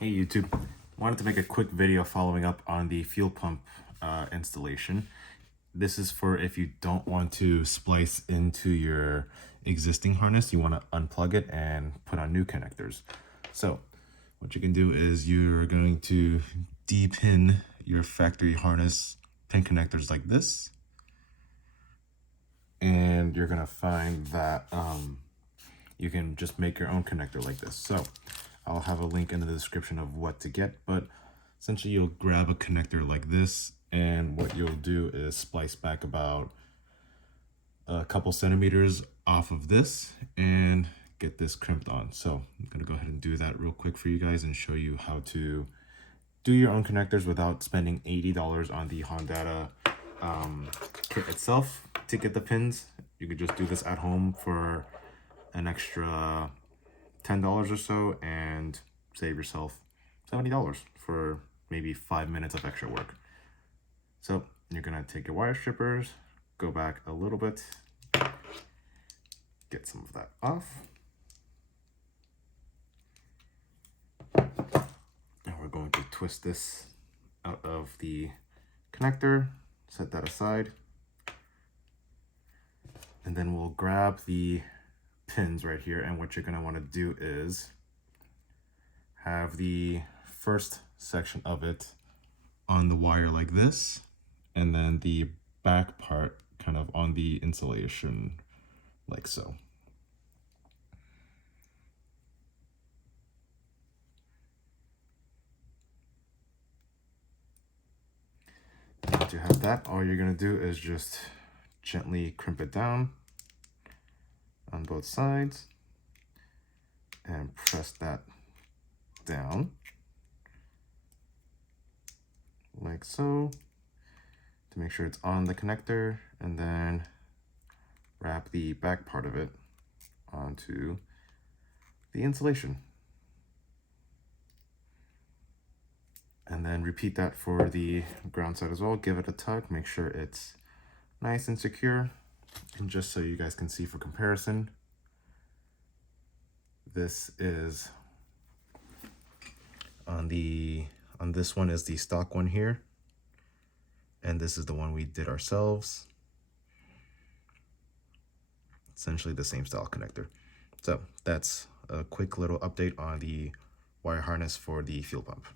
Hey YouTube, wanted to make a quick video following up on the fuel pump installation. This is for if you don't want to splice into your existing harness, you want to unplug it and put on new connectors. So what you can do is you're going to de-pin your factory harness pin connectors like this. And you're going to find that you can just make your own connector like this. So I'll have a link in the description of what to get, but essentially you'll grab a connector like this, and what you'll do is splice back about a couple centimeters off of this and get this crimped on. So I'm gonna go ahead and do that real quick for you guys and show you how to do your own connectors without spending $80 on the Hondata kit itself to get the pins. You could just do this at home for an extra $10 or so and save yourself $70 for maybe 5 minutes of extra work. So you're gonna take your wire strippers, go back a little bit, get some of that off. And we're going to twist this out of the connector, set that aside. And then we'll grab the pins right here, and what you're going to want to do is have the first section of it on the wire like this, and then the back part kind of on the insulation like so. Once you have that, all you're going to do is just gently crimp it down on both sides and press that down like so to make sure it's on the connector, and then wrap the back part of it onto the insulation. And then repeat that for the ground side as well. Give it a tug, make sure it's nice and secure. And just so you guys can see for comparison, this is on this one is the stock one here, and this is the one we did ourselves. Essentially the same style connector. So that's a quick little update on the wire harness for the fuel pump.